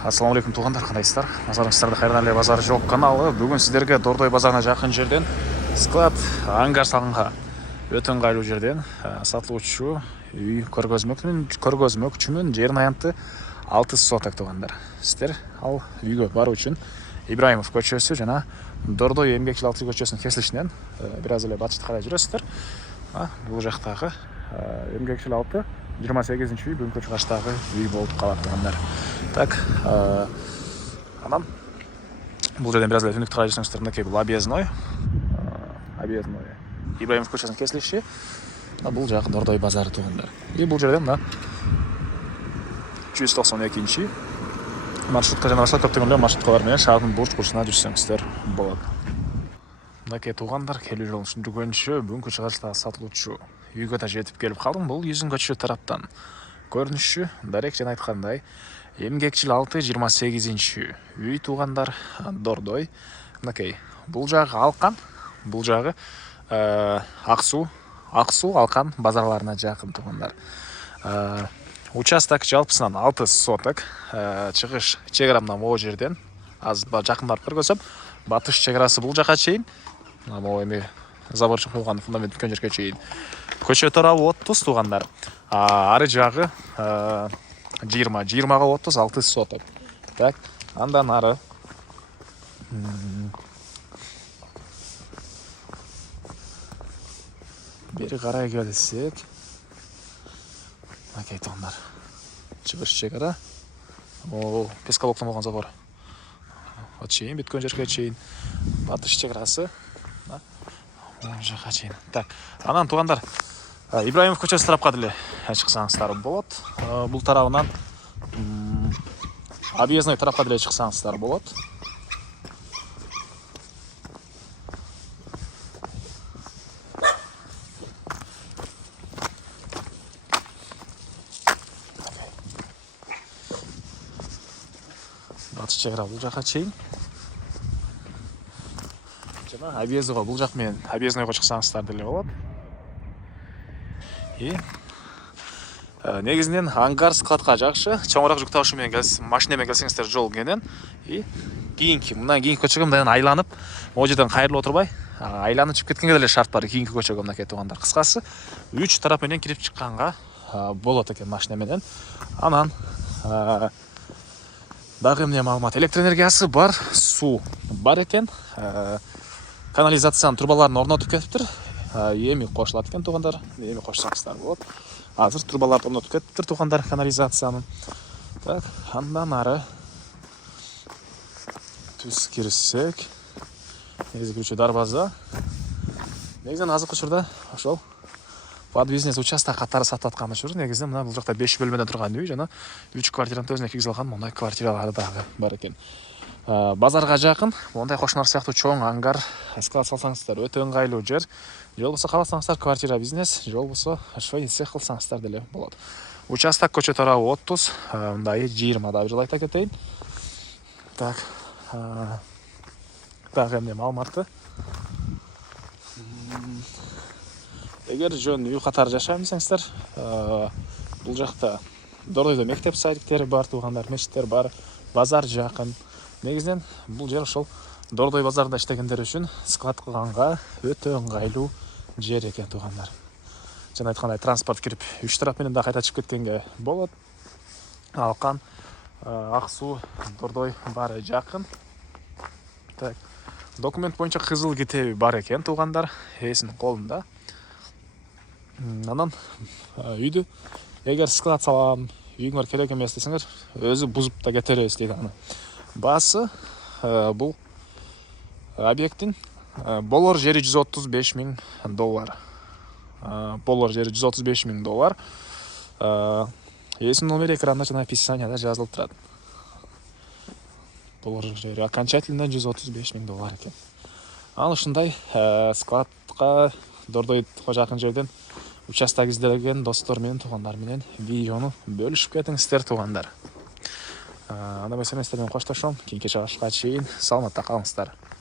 Ассаламу алейкум туғандар, қандайсыздар? Назарыңыздарда Хайырдан эле базар жоқ каналы. Бүгін сіздерге Дордой базарына жақын жерден склад ангар салынға өтө ыңгайлуу жерден сатылуучу үй көргөзмөкчүмүн. Жерин аянты 6 соток туғандар. Сіздер ал үйгө баруу үчүн Ибраимов көчөсү жана Дордой эмгекчил 6 көчөсүнүн кесилишинен бир аз эле батышты карай жүрөсүздөр. Бул жактагы эмгекчил 6 28-үй бүгүнкү чыгаштагы үй болуп калат туғандар. Так, анан бул жерден бир аз эле түндүктү карай жүрсөңүздөр, мынакей бул объездной Ибраимов көчөсүнүн кесилиши. Бул жагы Дордой базары туғандар. И бул жерден мына 192-чи маршрутка жана башка көптөгөн маршруткалар менен шаардын бурч бурчуна жүрсөңүздөр болот. Мынакей туғандар, келүү жолун түшүндүргөнчө бүгүнкү чыгарыштагы сатылуучу үйгө да жетип келип калдым. Бул Юзүн көчө тараптан көрүнүшү дарек жана айткандай эмгекчил 6-28-үй үй туғандар Дордой. Мынакей бул жагы Алкан, бул жагы Аксуу Алкан базарларына жакын туғандар. Участок жалпысынан 6 соток. Чыгыш чек ара могу жерден аз жакын барып көргөзөм. Батыш чек арасы бул жака чейин. Могу эми забор чыккан фундамент бүткөн жерге чейин. Көчө тарабы 30 туғандар. Ары жагы 20-га 36 соток. Так, андан ары бери карай келсек, мынакей туғандар. Чыгыш чек ара. Пескалоктон болгон забор. От чейин бүткөн жерге чейин. Батыш чек арасы жака чейин. Так, анан туғандар Ибраимов көчөсү тарапка деле чыксаңыздар болот. Бул тарабынан объездной тарапка деле чыксаңыздар болот. Батыш чек ара бул жака чейин. Жана объездойго бул жак менен объездойго чыксаңыздар деле болот. Негизинен ангар складка жакшы, чоңураак жүк ташуу менен машина менен келсеңиздер жол кенен. Мындан кийинки көчөгө мындан айланып, могу жерден кайрылып отурбай, айланып чыгып кеткенге деле шарт бар. Кийинки көчөгө мынакей туғандар. Кыскасы 3 тарап менен кирип чыкканга болот экен машина менен. Анан дагы эмне маалымат? Электр энергиясы бар, суу бар экен. Канализациянын трубаларын орнотуп кетиптир. Эми кошулат экен туғандар. Эми кошсаңыздар болот. Азыр трубаларды орнотуп кетиптир туғандар канализациянын. Так, андан ары түз кирсек, негизи кирүүчү дарбаза. Негизинен азыркы учурда ошол под бизнес участок катары сатып аткан учур. Негизинен мына бул жакта 5 бөлмөдөн турган үй жана 3 квартиранын өзүнө киргизе алган мондай квартиралар дагы бар экен. Базарга жакын мондай кошуналар сыяктуу чоң ангар склад салсаңыздар өтө ыңгайлуу жер. Жол болсо кааласаңыздар квартира бизнес, жол болсо швейный цех кылсаңыздар деле болот. Участок көчө тарабы 30, мындай 20 да бир жыл айта кетейин. Так, дагы эмне маалыматты? Эгер жөн үй катары жашайм десеңиздер, бул жакта Дордойдо мектеп садиктери бар туғандар, мечиттер бар, базар жакын. Негизинен бул жер ошол Дордой базарында иштегендер үчүн склад кылганга өтө ыңгайлуу жер экен туғандар. Жана айткандай транспорт кирип 3 тарап менен да кайта чыгып кеткенге болот. Алкан, Аксуу, Дордой баары жакын. Так, документ боюнча кызыл китеби бар экен туғандар, ээсинин колунда. Анан үйдү эгер склад салам, үйүңөр керек эмес десеңер, өзү бузуп да кетербиз дейт аны. Баасы бул объекттин болор жери $135,000. Болор жери $135,000. Ээсинин номери экранда жана описанияда жазылып турат. Болор жери окончательно $135,000 экен. Анан ушундай складка Дордойго жакын жерден участок издеген достор менен, туғандар менен видеону бөлүшүп кетиңиздер туғандар. Анда эмес менен коштошом. Кийинки чыгышка чейин саламатта калыңыздар.